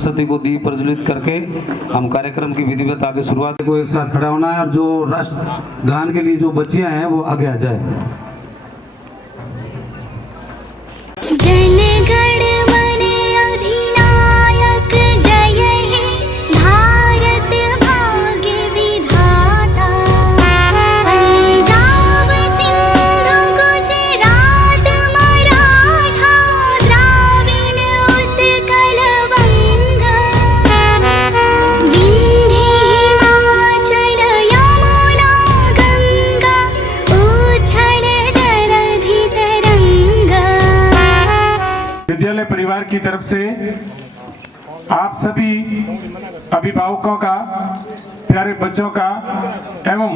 सरस्वती को दीप प्रज्वलित करके हम कार्यक्रम की विधिवत आगे शुरुआत को एक साथ खड़ा होना है और जो राष्ट्र गान के लिए जो बच्चियां हैं वो आगे आ जाए। विद्यालय परिवार की तरफ से आप सभी अभिभावकों का, प्यारे बच्चों का एवं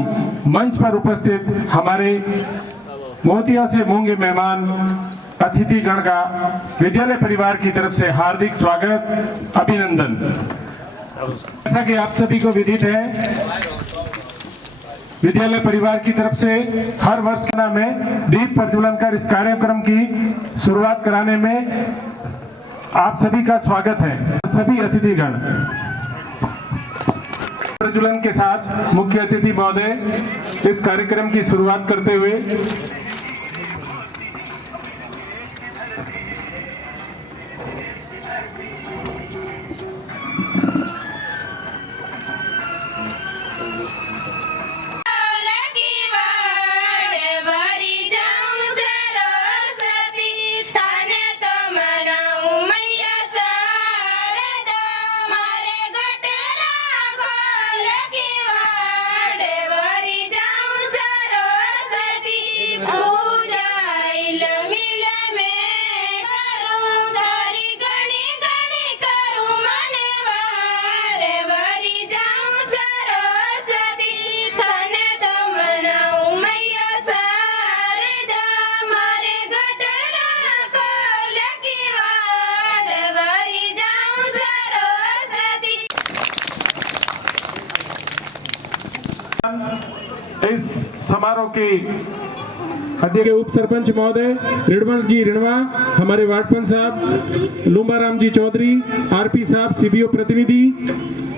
मंच पर उपस्थित हमारे मोतियों से मूंगे मेहमान अतिथिगण का विद्यालय परिवार की तरफ से हार्दिक स्वागत, अभिनंदन। जैसा कि आप सभी को विदित है, विद्यालय परिवार की तरफ से हर वर्ष में दीप प्रज्वलन कर इस कार्यक्रम की शुरुआत कराने में आप सभी का स्वागत है। सभी अतिथिगण प्रज्वलन के साथ मुख्य अतिथि महोदय इस कार्यक्रम की शुरुआत करते हुए इस समारोह के अध्यक्ष उप सरपंच महोदय रिडमल जी रिणवा, हमारे वार्ड पंच साहब लुम्बाराम जी चौधरी, आरपी साहब, सीबीओ प्रतिनिधि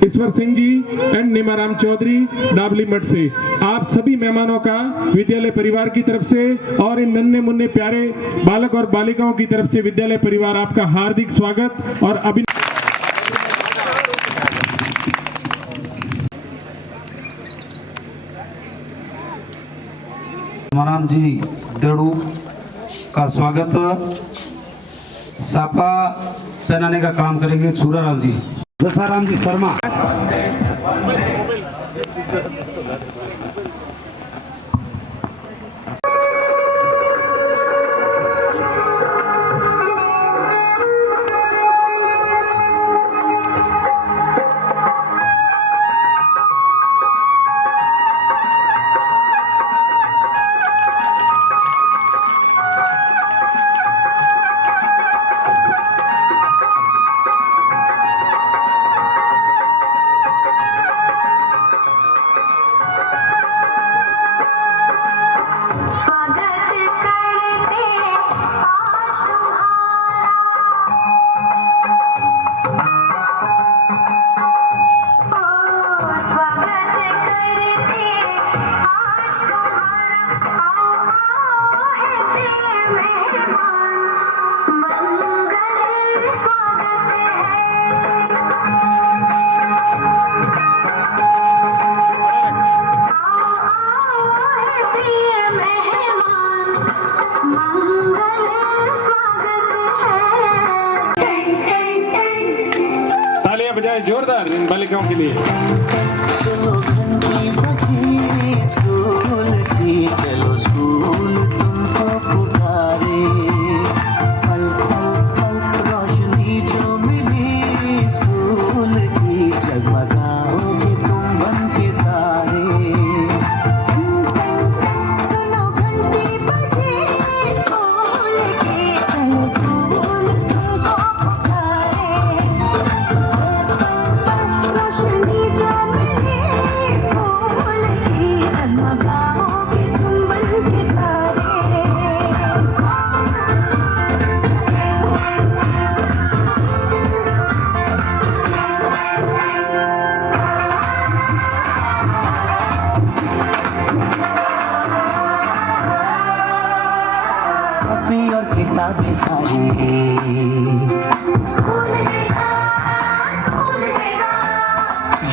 ईश्वर सिंह जी एंड निमाराम चौधरी डाबली मठ से आप सभी मेहमानों का विद्यालय परिवार की तरफ से और इन नन्हे मुन्ने प्यारे बालक और बालिकाओं की तरफ से विद्यालय परिवार आपका हार्दिक स्वागत और अभिनंदन। राम जी देड़ू का स्वागत, सापा पहनाने का काम करेंगे सूराराम जी, दसाराम जी शर्मा।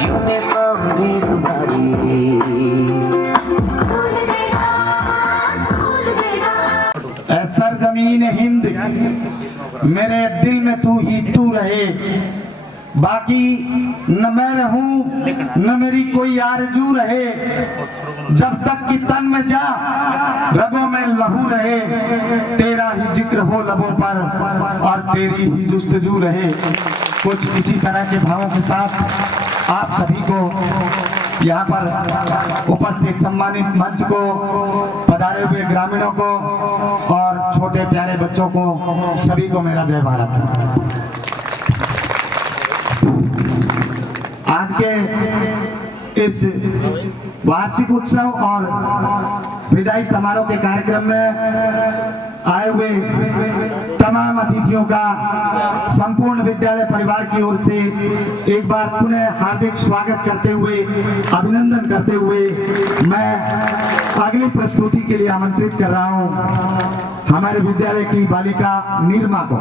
यूनिफॉर्म भी तुम्हारी सरजमीन हिंद मेरे दिल में तू ही तू रहे, बाकी न मैं रहूं न मेरी कोई आरजू रहे, जब तक कि तन में जा रगों में लहू रहे, तेरा ही जिक्र हो लबों पर और तेरी ही जुस्तजू रहे। कुछ इसी तरह के भावों के साथ आप सभी को यहाँ पर उपस्थित सम्मानित मंच को, पधारे हुए ग्रामीणों को और छोटे प्यारे बच्चों को, सभी को मेरा जय भारत। आज के इस वार्षिक उत्सव और विदाई समारोह के कार्यक्रम में आए हुए तमाम अतिथियों का संपूर्ण विद्यालय परिवार की ओर से एक बार पुनः हार्दिक स्वागत करते हुए, अभिनंदन करते हुए मैं अगली प्रस्तुति के लिए आमंत्रित कर रहा हूं हमारे विद्यालय की बालिका नीरमा को।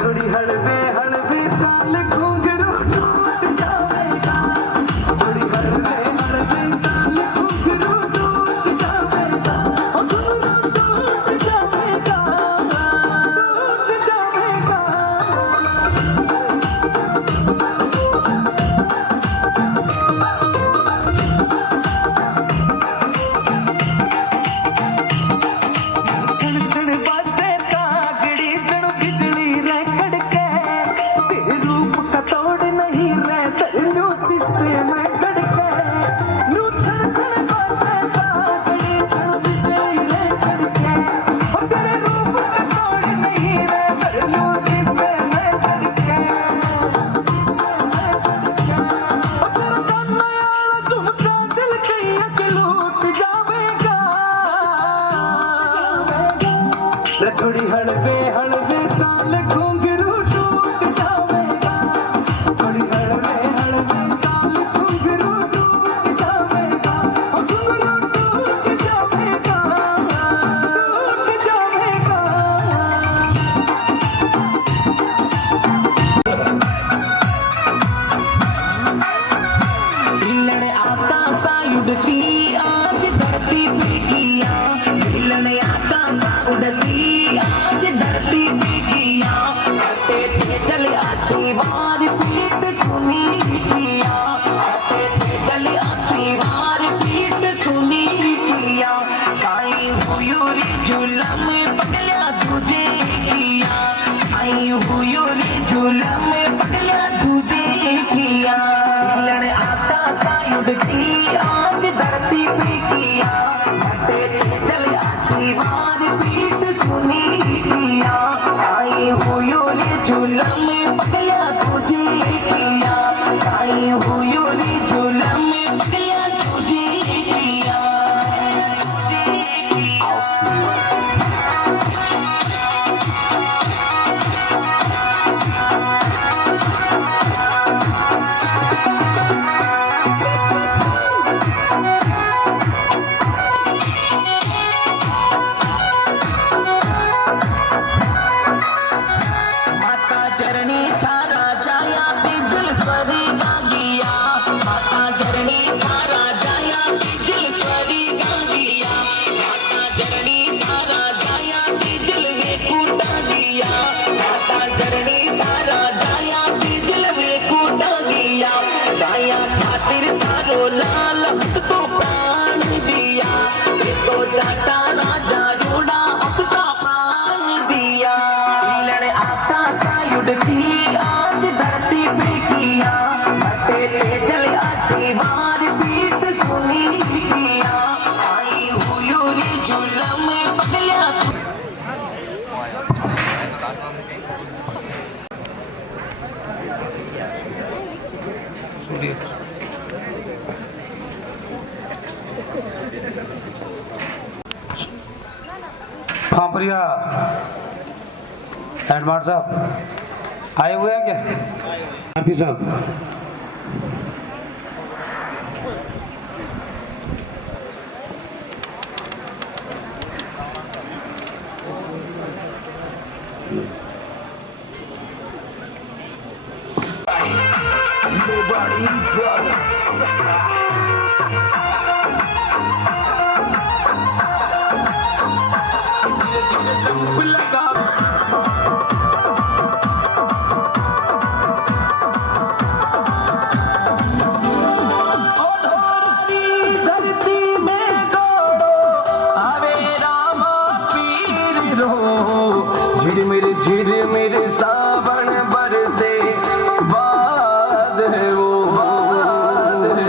थोड़ी हड़वे हड़वे चाल घुंघरू टूट जाएगा, थोड़ी हड़वे हड़वे चाल घुंघरू टूट जाएगा, घुंघरू टूट जाएगा, टूट जाएगा। छण छण बाजे कागड़ी जण बिजली रे कड़के, तेरे रूप का तोड़ नहीं रे तरलू शीशे में चढ़के। नू छण छण बाजे कागड़ी जण बिजली रे कड़के, और तेरे रूप का तोड़ नहीं रे तरलू शीशे में चढ़के। और तेरा काना यार झुमका दिल कहीं के लूट जावेगा। थोड़ी हड़वे हड़वे चाल घुंघरू टूट जावेगा, थोड़ी हड़वे हड़वे चाल घुंघरू टूट जावेगा, घुंघरू टूट जावेगा, टूट जावेगा। हिलन आकाशा उड़ती आज धरती पे किया, हिलन आकाशा उड़ती आज धरती पे किया, आते थे चले आशीर्वाद पीठ सुनी किया, आते थे चले आशीर्वाद पीठ सुनी किया, आई हुई रे झूला में पगला तुझे किया, आई हुई रे झूला में पगला तुझे किया। हिलन आकाशा उड़ती आज धरती पे किया, आते थे चले आशीर्वाद पीठ सुनी किया, आई हुई रे झूला में पगला तुझे किया, आई हुई रे झूला में पगला तुझे किया। माता चरणी थारा जाया बिजल स्वरी गागिया, माता चरणी थारा जाया बिजल स्वरी गागिया, माता चरणी थारा जाया बिजल वे कूटा दिया, माता चरणी थारा जाया बिजल वे कूटा दिया, गाया खातिर तारो लाल हंस तो प्राण दिया, ये तो जाटा राजा रूड़ा हंसता प्राण दिया। हिलन आकाशा उड़ती आज धरती पे किया, बटे पे चले आशीर्वाद पीठ सुनी किया, आई हुई रे झूला में पगला। खापरिया हेडमास्टर साहब आए हुए हैं क्या? हाफिज साहब झिरमिर सावन बरसे बाद है वो बाद है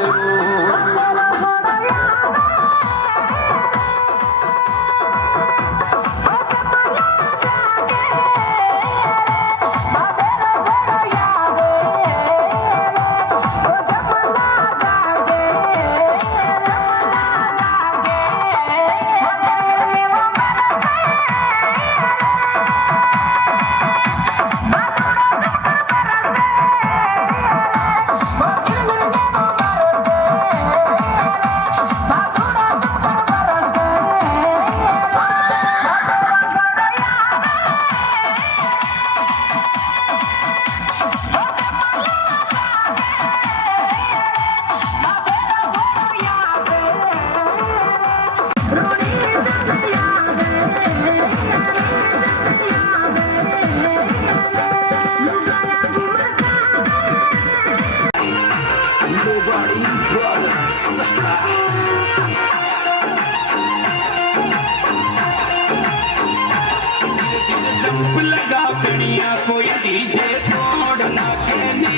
लगा कनिया कोई डीजे तोड़ना कहनी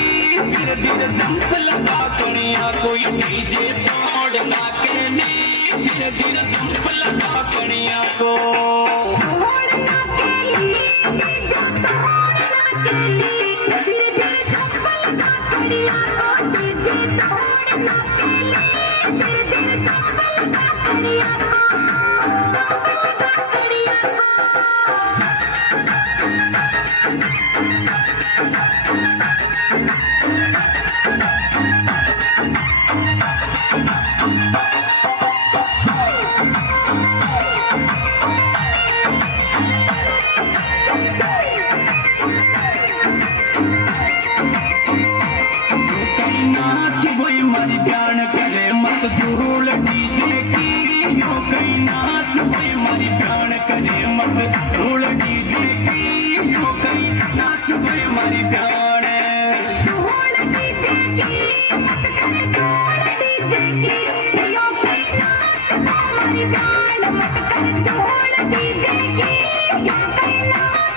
धीरे धीरे जंप लगा कनिया कोई डीजे तोड़ना कहनी धीरे धीरे जंप लगा कनिया को मारी प्यान करे मत धूल डीजे की यो कहीं नाच भाई मारी प्यान करे मत धूल डीजे की यो कहीं नाच भाई मारी प्यान धूल डीजे की मत करे धूल डीजे की यो कहीं नाच मारी प्यान मत करे धूल डीजे की यो कहीं नाच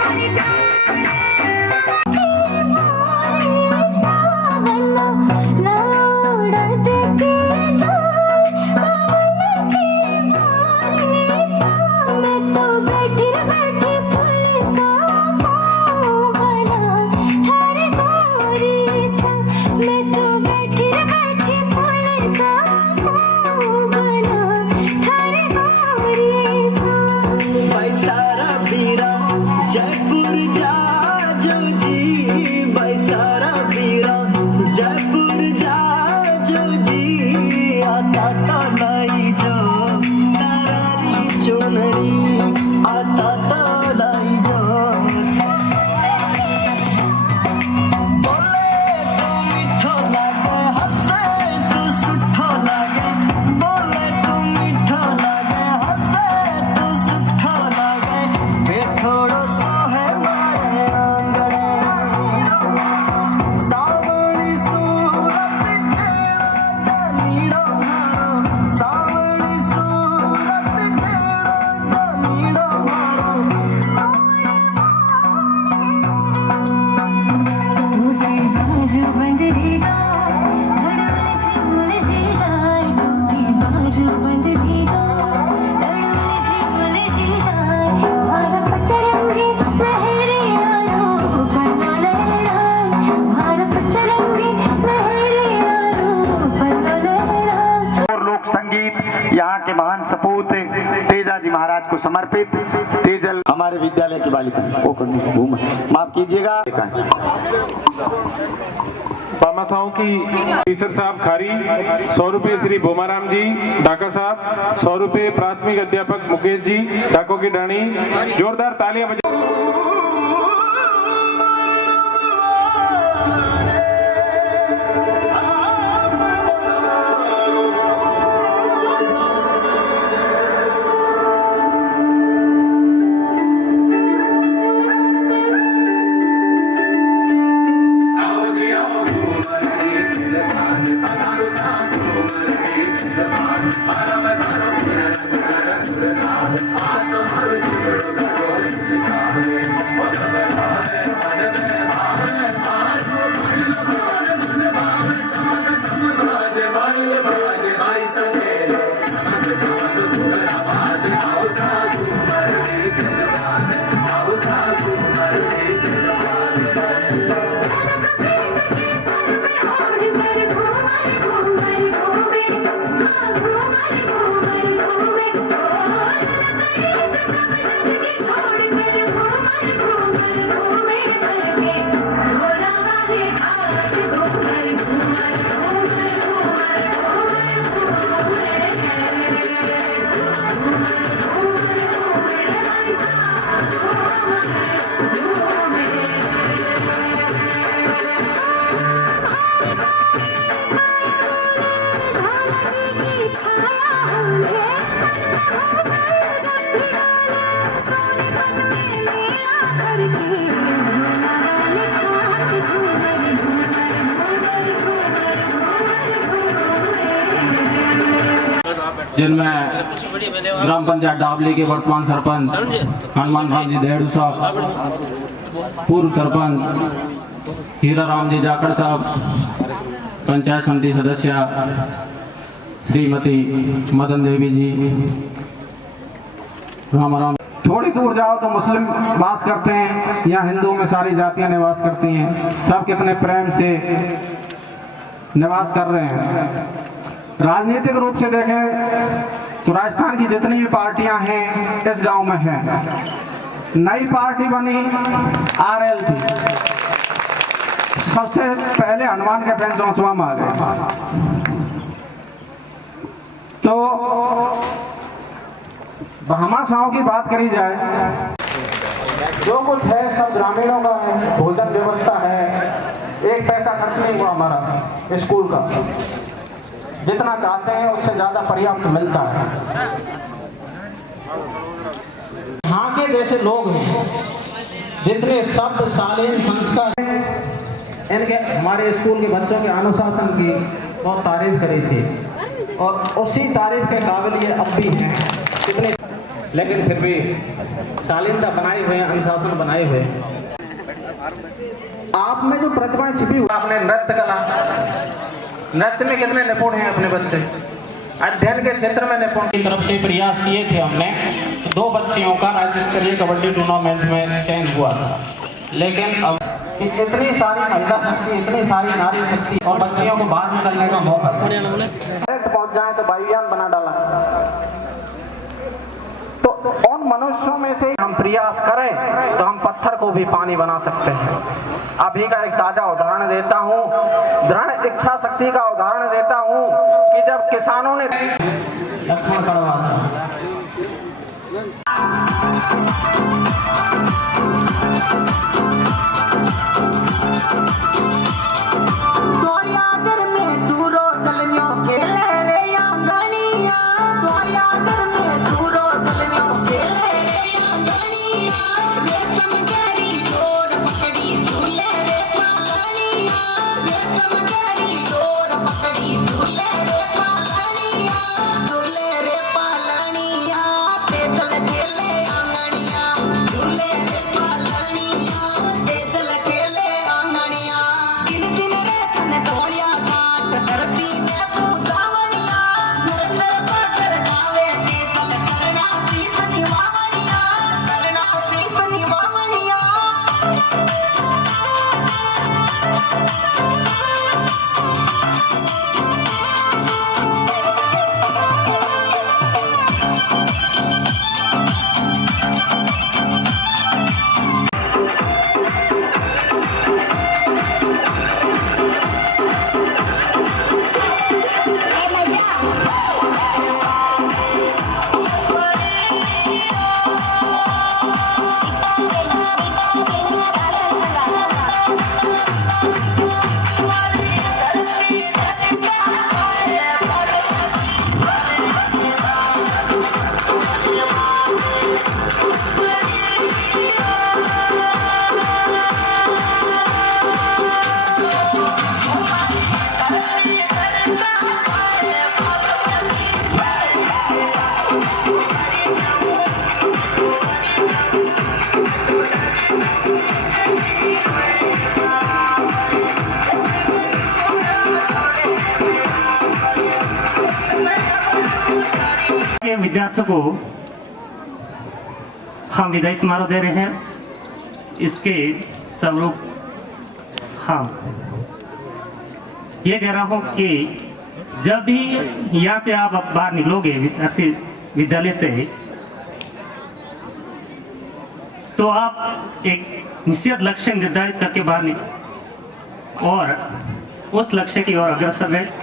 मारी प्यान जयपुर जा जो जी बैसारा बीरा जयपुर जा जो जी आता तो लाई जो तारारी चुनरी आता तो लाई जो बोले तू मीठो लागे हंसे तू सुठो लागे बोले तू मीठो लागे हंसे तू सुठो लागे बेथोड़ो यहाँ के महान सपूत तेजा जी महाराज को समर्पित तेजल हमारे विद्यालय की बालिका माफ कीजिएगा। पामासाओं की टीचर साहब खारी 100 रुपए श्री भोमाराम जी ढाका साहब 100 रुपए प्राथमिक अध्यापक मुकेश जी ढाको की डाणी जोरदार तालियां बजा जिनमें ग्राम पंचायत डाबली के वर्तमान सरपंच हनुमान राम जी देहड़ू साहब, पूर्व सरपंच हीरा राम जी जाखड़ साहब, पंचायत समिति सदस्य श्रीमती मदन देवी जी, राम राम। थोड़ी दूर जाओ तो मुस्लिम वास करते हैं, यहाँ हिंदुओं में सारी जातियां निवास करती हैं। सब कितने प्रेम से निवास कर रहे हैं। राजनीतिक रूप से देखें तो राजस्थान की जितनी भी पार्टियां हैं इस गांव में हैं। नई पार्टी बनी RLP, सबसे पहले हनुमान के फैन चौंसवा में आ गए। तो भामाशाहों की बात करी जाए, जो कुछ है सब ग्रामीणों का है। भोजन व्यवस्था है, एक पैसा खर्च नहीं हुआ हमारा स्कूल का। जितना चाहते हैं उससे ज्यादा पर्याप्त मिलता है। यहाँ के जैसे लोग हैं, जितने शब्द शालीन संस्कार हैं, इनके हमारे स्कूल के बच्चों के अनुशासन की बहुत तारीफ करी थी और उसी तारीफ के काबिल ये अब भी हैं। कितने लेकिन फिर भी शालीनता बनाए हुए हैं, अनुशासन बनाए हुए हैं। आप में जो प्रतिभाएं छिपी हुई, आपने नृत्य कला, नृत्य में कितने निपुण हैं अपने बच्चे, अध्ययन के क्षेत्र में निपुण। की तरफ से प्रयास किए थे हमने, 2 बच्चियों का राज्य स्तरीय कबड्डी टूर्नामेंट में चयन हुआ था। लेकिन अब इतनी सारी महिला शक्ति, इतनी सारी नारी शक्ति और बच्चियों को बाहर निकलने का मौका डायरेक्ट पहुंच जाए तो वायुयान बना डाला। तो उन मनुष्यों में से हम प्रयास करें तो हम पत्थर को भी पानी बना सकते हैं। अभी का एक ताजा उदाहरण देता हूँ, दृढ़ इच्छा शक्ति का उदाहरण देता हूँ कि जब किसानों ने लक्ष्मण करवा था। विद्यार्थियों को हम विदाई समारोह दे रहे हैं। इसके स्वरूप हम ये कह रहा हूँ कि जब भी यहाँ से आप बाहर निकलोगे विद्यालय से, तो आप एक निश्चित लक्ष्य निर्धारित करके बाहर निकलो और उस लक्ष्य की ओर अग्रसर रहे।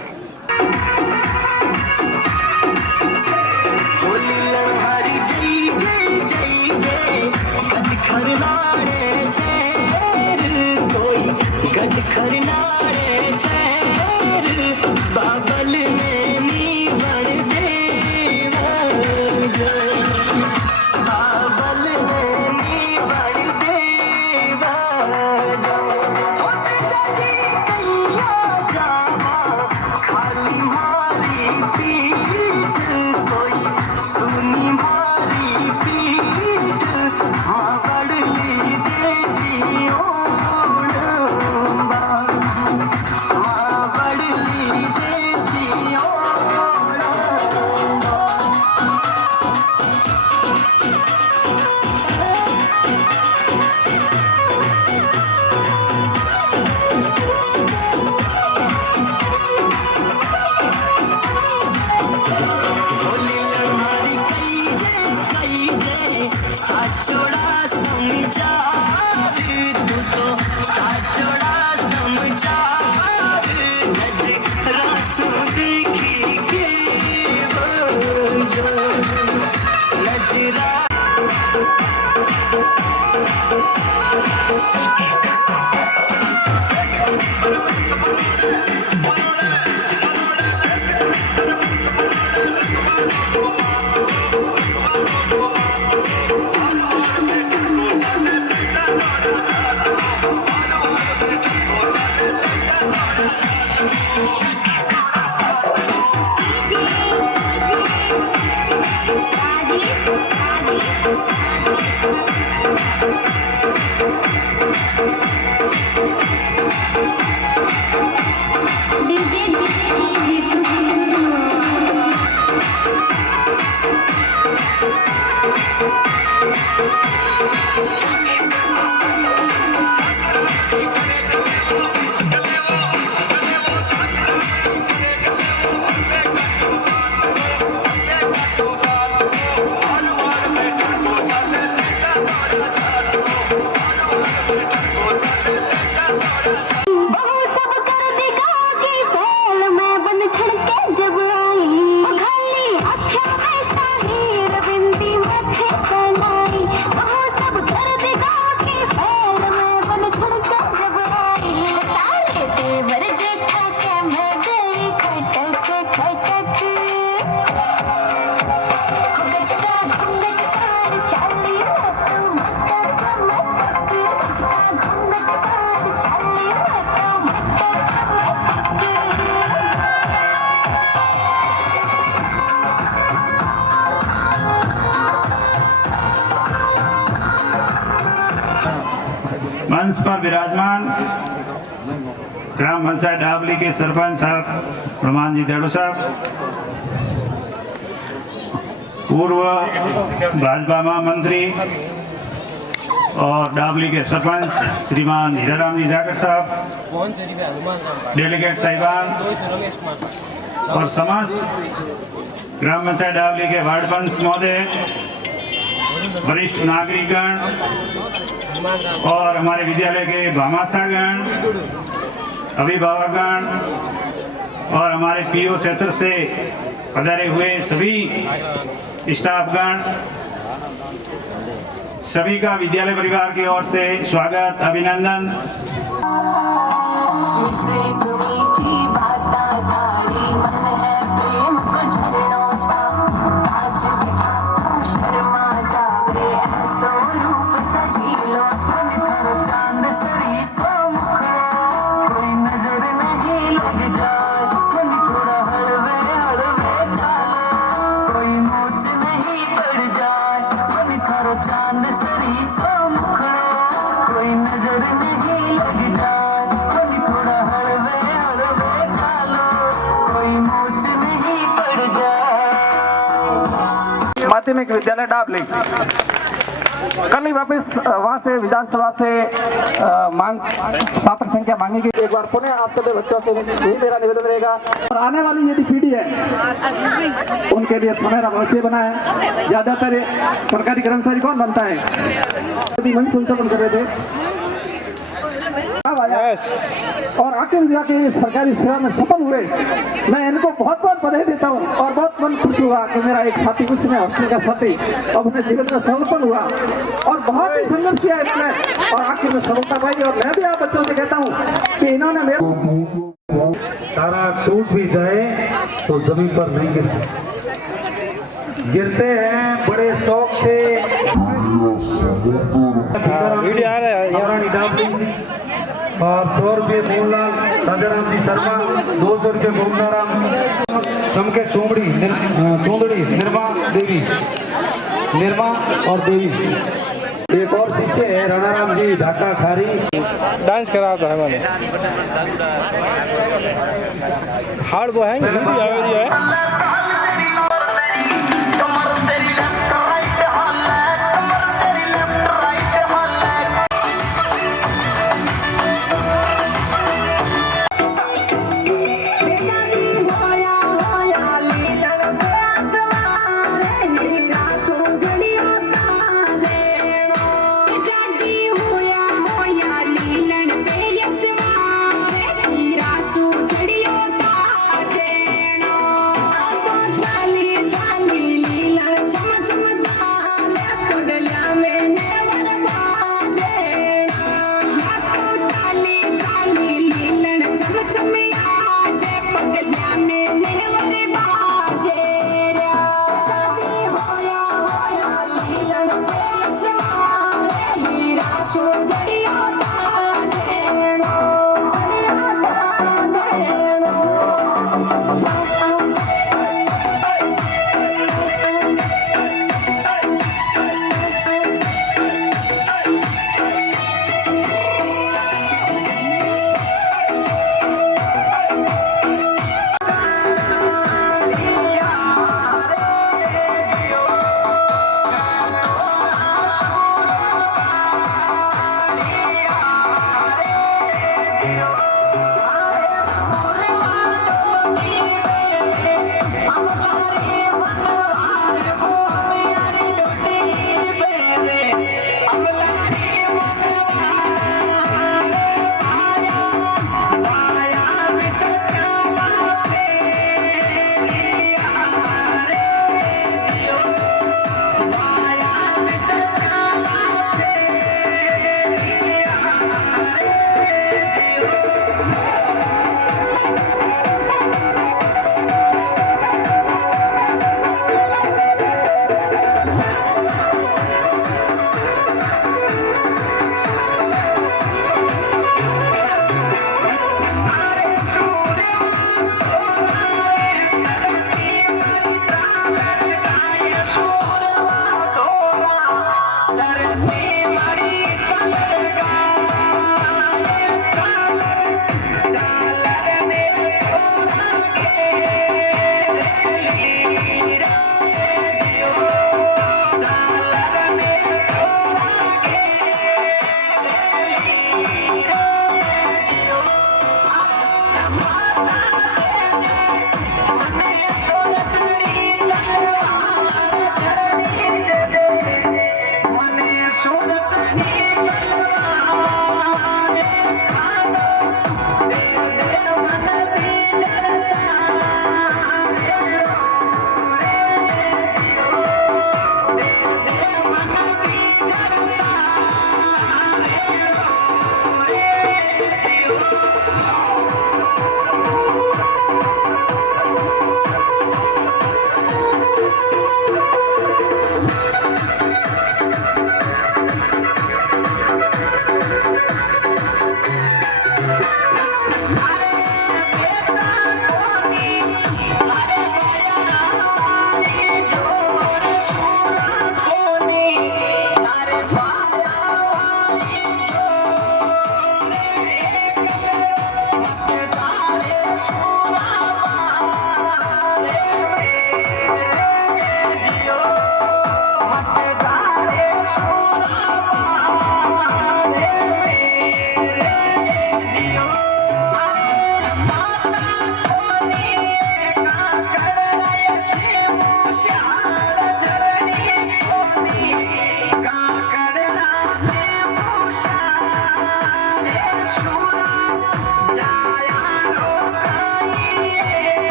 मंच पर विराजमान ग्राम पंचायत डाबली के सरपंच साहब प्रमाण जी देड़ू साहब, पूर्व भाजपा महामंत्री और डाबली के सरपंच श्रीमान हीराराम जी जाकर साहब, डेलीगेट साहिबान और समस्त ग्राम पंचायत डाबली के वार्ड पंच महोदय, वरिष्ठ नागरिकगण और हमारे विद्यालय के भामाशागण, अभिभावकगण और हमारे पीओ क्षेत्र से पधारे हुए सभी स्टाफगण, सभी का विद्यालय परिवार की ओर से स्वागत, अभिनंदन। माध्यमिक विद्यालय डाबली कल ही वापस वहाँ से विधानसभा से मांग छात्र संख्या मांगेगी। एक बार पुनः आप सभी बच्चों से यही मेरा निवेदन रहेगा और आने वाली यदि पीढ़ी है उनके लिए सुनहरा भविष्य बना है। ज्यादातर सरकारी कर्मचारी कौन बनता है, यदि मंच संचालन कर रहे थे और आखिर जाके सरकारी सेवा में सफल हुए, मैं इनको बहुत बहुत बधाई देता हूँ और बहुत मन खुश हुआ कि मेरा एक साथी उसने हॉस्टल का साथी अपने जीवन में सफल हुआ और बहुत ही संघर्ष किया इन्होंने और आखिर में सफलता पाई। और मैं भी आप बच्चों से कहता हूँ कि इन्होंने मेरे तारा टूट भी जाए तो जमीन पर नहीं गिरते हैं बड़े शौक से। वीडियो आ रहा है और 100 रुपये मोहनलाल राजाराम जी शर्मा, 200 रुपये गोविंदाराम चमके चोंदड़ी निर्मा देवी, निर्मा और देवी। एक और शिष्य है राणाराम जी ढाका खारी, डांस करा था मैंने हार्ड वो है वीडियो है।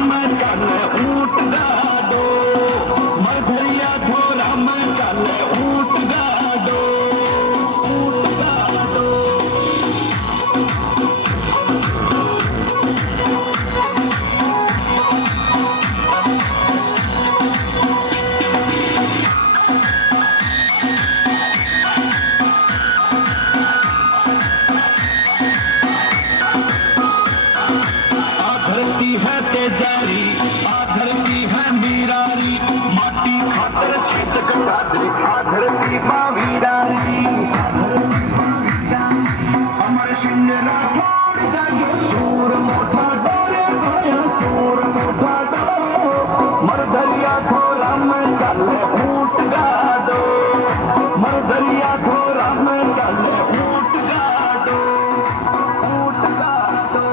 राम चल ऊट गाडो मधरिया धोरा में चल ऊट गाडो ऊट गाडो धरती है तेजारी धरती है मीरारी माटी खातर शीश कटारी धरती बावीरारी अमर सिंह राठौड़ जागे सूर मोठा डोरे भाया सूर मोठा डो मरदरिया थोरा में चले ऊट गाडो मरदरिया थोरा में चले ऊट गाडो ऊट गाडो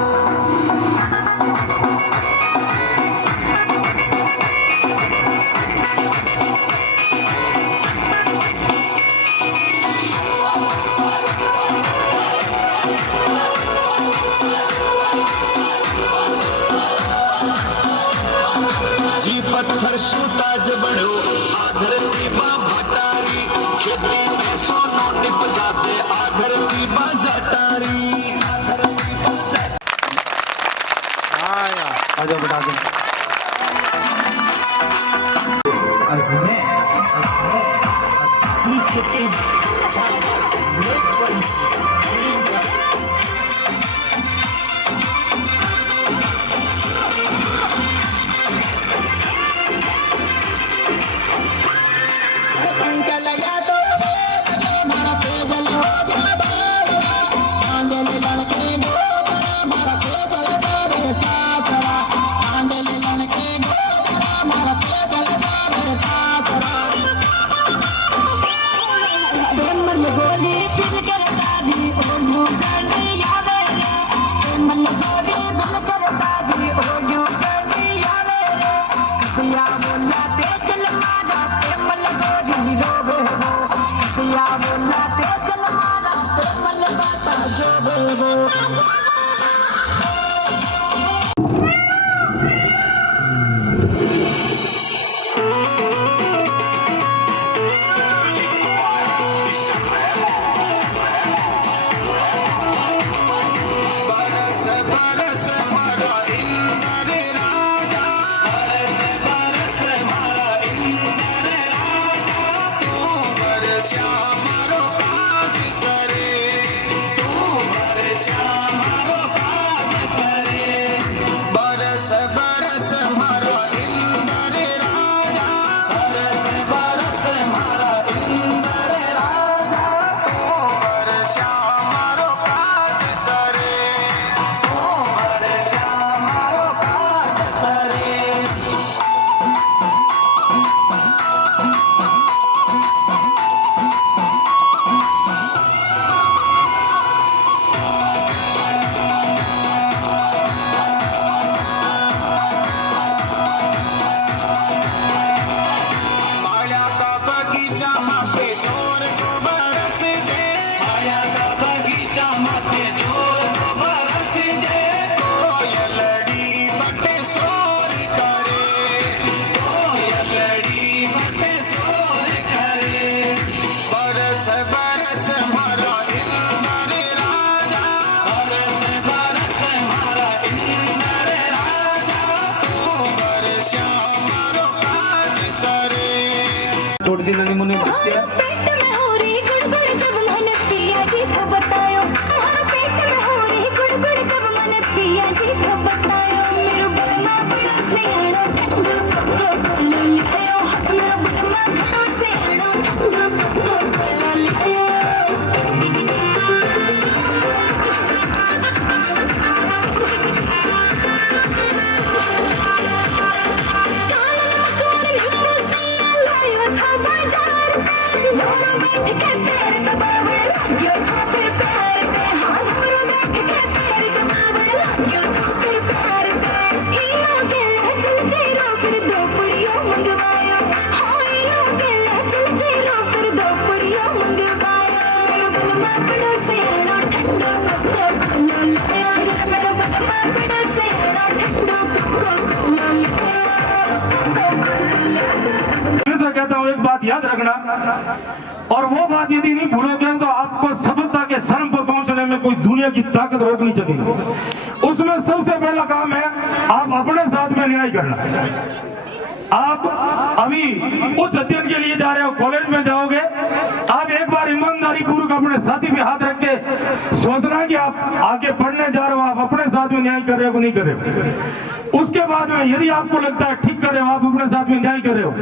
जी पत्थर सूताज बड़ो धरती मां भटारी खेती में सोनो टिप जाते धरती मां जटारी आजा बता दे थोड़ी सी ननी मुन्नी बच्चियां पेट में हो रही गुड़गुड़ जब मैंने पिया जी को बतायो पेट में हो रही गुड़गुड़ जब मैंने पिया जी को बतायो मेरे बलमा बड़ा सियाना जो बोले लियो मेरा बलमा बड़ा सियाना जो बोले लियो बाजार बात याद रखना, और वो बात यदि नहीं भूलोगे तो आपको सफलता के शर्म पर पहुंचने में कोई दुनिया की ताकत रोक नहीं सकेगी। उसमें सबसे पहला काम है आप अपने साथ में न्याय करना। आप अभी उच्च अध्ययन के लिए जा रहे हो, कॉलेज में जाओगे, आप एक बार ईमानदारी पूर्वक अपने साथी पे हाथ रख के सोचना कि आप आगे पढ़ने जा रहे हो, आप अपने साथ में न्याय कर रहे हो नहीं कर रहे हो। उसके बाद में यदि आपको लगता है ठीक कर रहे हो, आप अपने साथ में न्याय कर रहे हो,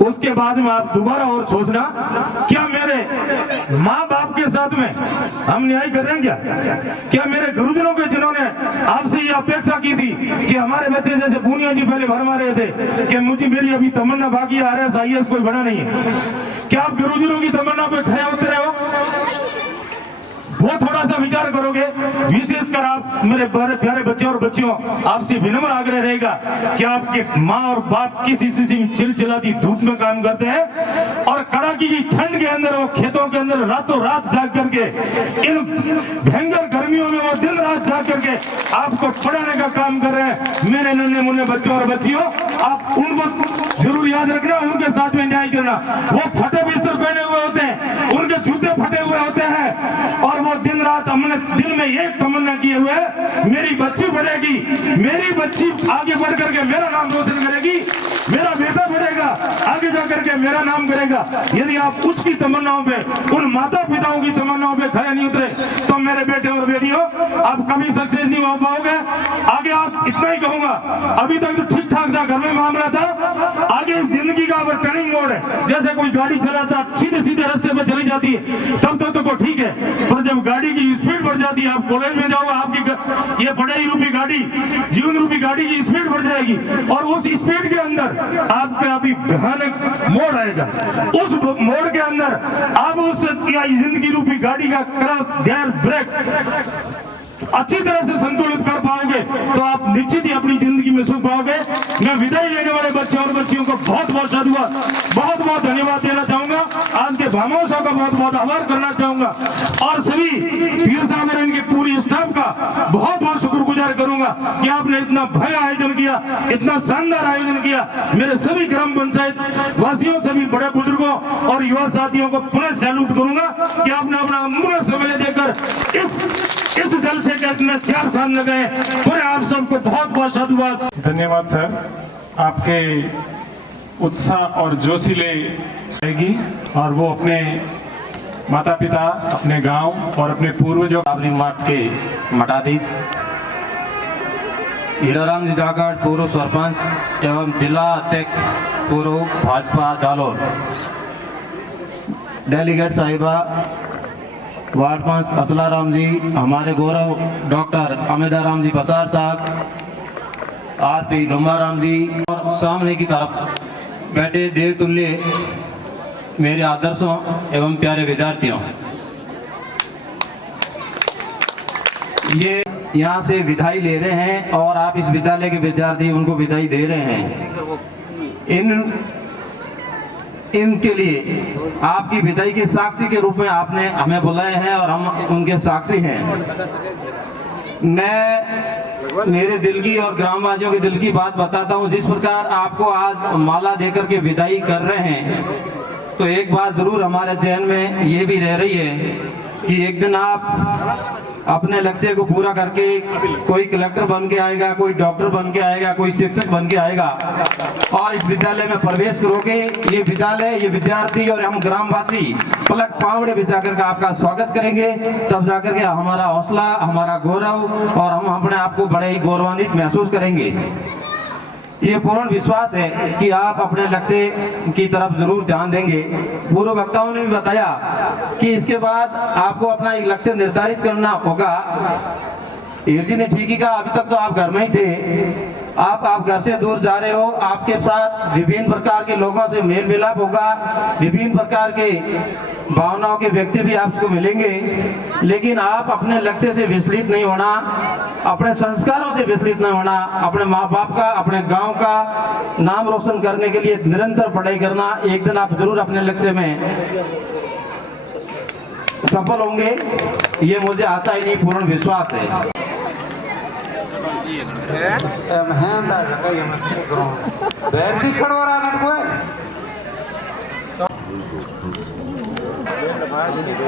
उसके बाद में आप दोबारा और सोचना क्या मेरे माँ बाप के साथ में हम न्याय कर रहे हैं क्या मेरे गुरुजनों के जिन्होंने आपसे ये अपेक्षा की थी कि हमारे बच्चे जैसे पूनिया जी पहले भरमा रहे थे कि मुझे मेरी अभी तमन्ना बाकी है, RS IAS कोई बना नहीं है, क्या आप गुरुजनों की तमन्ना पे खड़े होते रहे हो? वो थोड़ा सा विचार करोगे। विशेषकर आप मेरे बड़े प्यारे बच्चे और बच्चियों, आपसे विनम्र आग्रह रहेगा कि आपके माँ और बाप किस स्थिति में चिलचिलाती धूप में काम करते हैं और कड़ाके की ठंड के अंदर वो खेतों के अंदर रातों रात जाग करके, इन भयंकर गर्मियों में वो दिन रात जाग करके आपको पढ़ाने का काम कर रहे हैं। मेरे नन्हे मुन्ने बच्चों और बच्चियों, आप उनको जरूर याद रखना, उनके साथ में न्याय करना। वो फटे बिस्तर पहने हुए होते हैं, उनके जूते फटे हुए होते हैं, और वो दिन रात हमने दिल में एक तमन्ना किए हुए है, मेरी बच्ची बढ़ेगी, मेरी बच्ची आगे बढ़ करके मेरा नाम रोशन करेगी, मेरा बेटा बढ़ेगा, आगे जा करके मेरा नाम करेगा। यदि आप उसकी तमन्नाओं पे, उन माता पिताओं की तमन्नाओं पे खड़े नहीं उतरे तो मेरे बेटे और बेटियों, आप कभी सक्सेस नहीं हो पाओगे। आगे आप इतना ही कहूंगा, अभी तक तो ठीक ठाक था, घर में मामला था, आगे जिंदगी का टर्निंग मोड़ है। जैसे कोई गाड़ी चलाता सीधे सीधे रास्ते पे चली जाती है तब तो ठीक है, पर जब गाड़ी की स्पीड बढ़ जाती है, आप कॉलेज में जाओगे, आपकी ये पढ़ाई रूपी गाड़ी, जीवन रूपी गाड़ी की स्पीड बढ़ जाएगी, और उस स्पीड के अंदर आपका अभी भयानक मोड़ आएगा। उस मोड़ के अंदर आप उस जिंदगी रूपी गाड़ी का क्रॉस गियर ब्रेक अच्छी तरह से संतुलित कर पाओगे तो आप निश्चित ही अपनी जिंदगी में सुख पाओगे। मैं विदाई लेने वाले बच्चे और बच्चियों को बहुत बहुत साधुवाद, बहुत बहुत धन्यवाद देना चाहूंगा। आज के भामाशाह का बहुत बहुत आभार करना चाहूंगा, और सभी पीर साहब और इनके पूरी स्टाफ का बहुत बहुत शुक्रगुजार करूंगा कि आपने इतना भव्य आयोजन किया, इतना शानदार आयोजन किया। मेरे सभी ग्राम पंचायत वासियों, सभी बड़े बुजुर्गों और युवा साथियों को पुनः सैल्यूट करूंगा कि आपने अपना अमूल्य समय देकर इस जलसे के इतने चार साल लगे। पूरे आप सबको बहुत बहुत साधुवाद। धन्यवाद सर, आपके उत्साह और जोशीले रहेगी, और वो अपने माता पिता, अपने गांव और अपने पूर्वजों बाबली मठ के मठाधीश हीराराम जी जाखड़, पूर्व सरपंच एवं जिला अध्यक्ष पूर्व भाजपा जालोर, डेलीगेट साहिबा, वार्ड 5 असलाराम जी, हमारे गौरव डॉक्टर अमिताराम जी बसार साहब, RP डुम्बाराम जी, और सामने की तरफ बैठे देवतुल्य मेरे आदर्शों एवं प्यारे विद्यार्थियों, ये यहाँ से विदाई ले रहे हैं और आप इस विद्यालय के विद्यार्थी उनको विदाई दे रहे हैं। इनके लिए आपकी विदाई के साक्षी के रूप में आपने हमें बुलाए हैं और हम उनके साक्षी हैं। मैं मेरे दिल की और ग्रामवासियों के दिल की बात बताता हूं। जिस प्रकार आपको आज माला देकर के विदाई कर रहे हैं, तो एक बात जरूर हमारे जहन में ये भी रह रही है कि एक दिन आप अपने लक्ष्य को पूरा करके कोई कलेक्टर बन के आएगा, कोई डॉक्टर बन के आएगा, कोई शिक्षक बन के आएगा और इस विद्यालय में प्रवेश करोगे। ये विद्यालय, ये विद्यार्थी और हम ग्रामवासी पलक पावड़े बिछा करके आपका स्वागत करेंगे। तब जाकर के हमारा हौसला, हमारा गौरव और हम अपने आप को बड़े ही गौरवान्वित महसूस करेंगे। ये पूर्ण विश्वास है कि आप अपने लक्ष्य की तरफ जरूर ध्यान देंगे। पूर्व वक्ताओं ने भी बताया कि इसके बाद आपको अपना एक लक्ष्य निर्धारित करना होगा। हीर जी ने ठीक ही कहा, अभी तक तो आप घर में ही थे, आप घर से दूर जा रहे हो, आपके साथ विभिन्न प्रकार के लोगों से मेल मिलाप होगा, विभिन्न प्रकार के भावनाओं के व्यक्ति भी आपको मिलेंगे, लेकिन आप अपने लक्ष्य से विचलित नहीं होना, अपने संस्कारों से विचलित नहीं होना, अपने माँ बाप का, अपने गांव का नाम रोशन करने के लिए निरंतर पढ़ाई करना। एक दिन आप जरूर अपने लक्ष्य में सफल होंगे, ये मुझे आशा ही नहीं पूर्ण विश्वास है। Mama,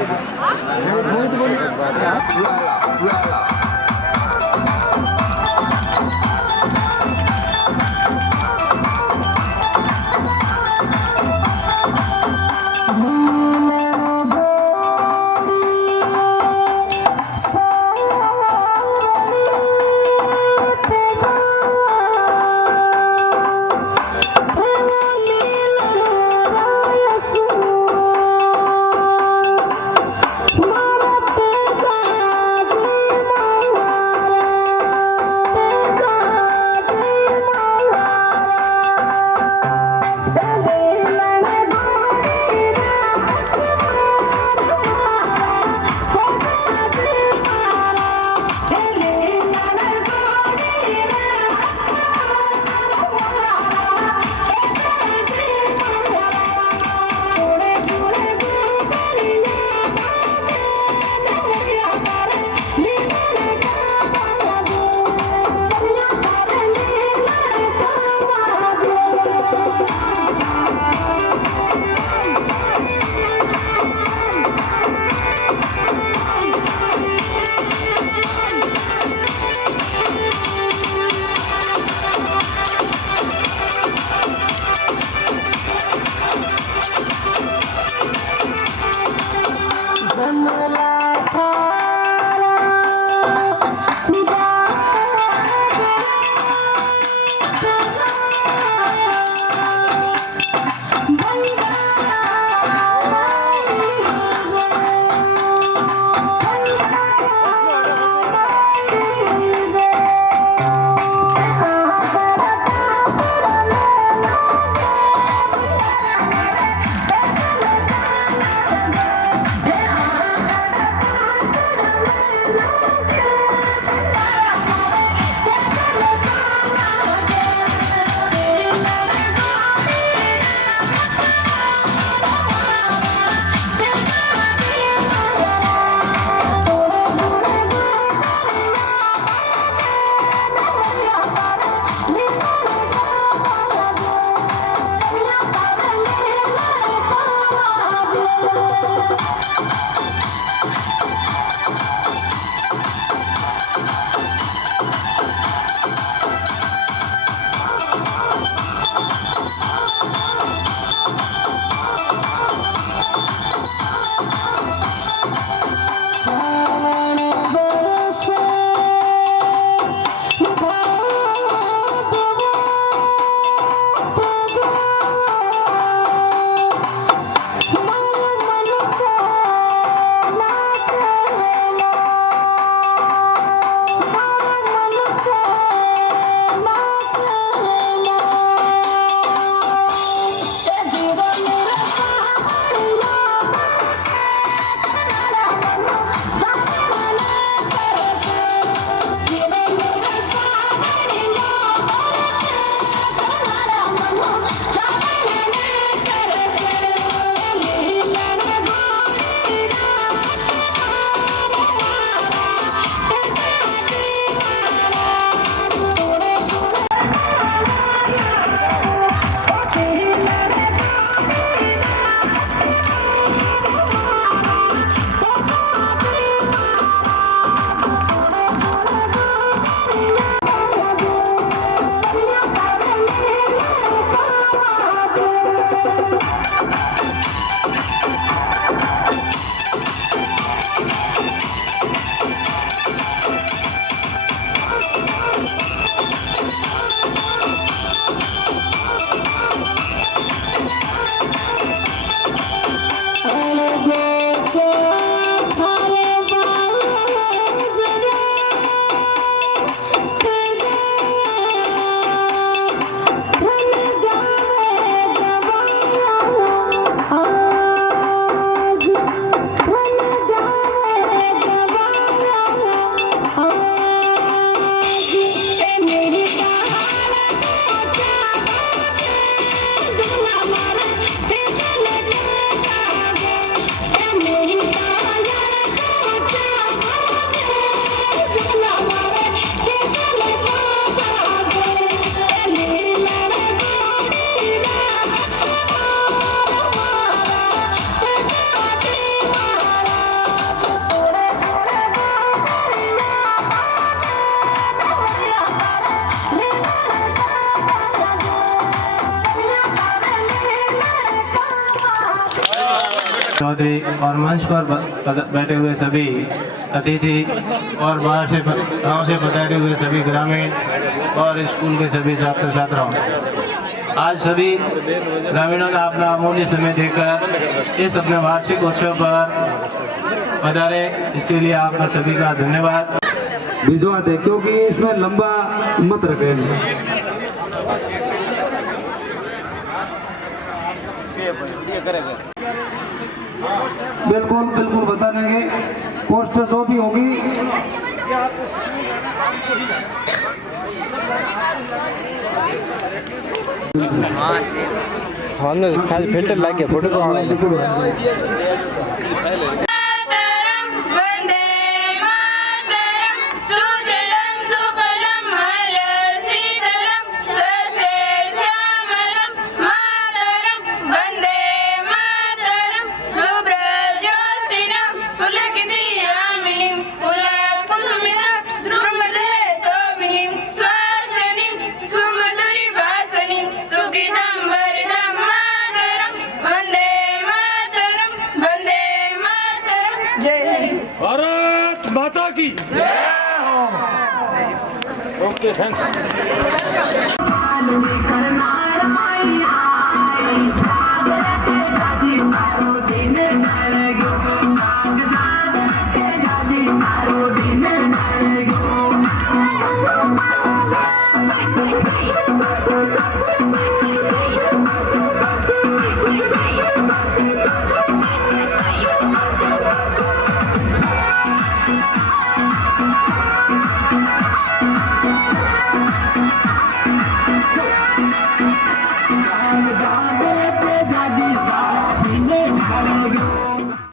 महोदय और मंच पर बैठे हुए सभी अतिथि और बाहर से गांव से पधारे हुए सभी ग्रामीण और स्कूल के सभी छात्र छात्राओं, आज सभी ग्रामीणों ने अपना अमूल्य समय देकर इस अपने वार्षिक उत्सव पर पधारे, इसके लिए आपका सभी का धन्यवाद। भिजवा दे क्योंकि इसमें लंबा मत रखें। बिल्कुल बिल्कुल बता देंगे, पोस्ट जो भी होगी हाँ खाली फिल्टर लग गया फोटो तो भारत माता की जय हो। Okay thanks.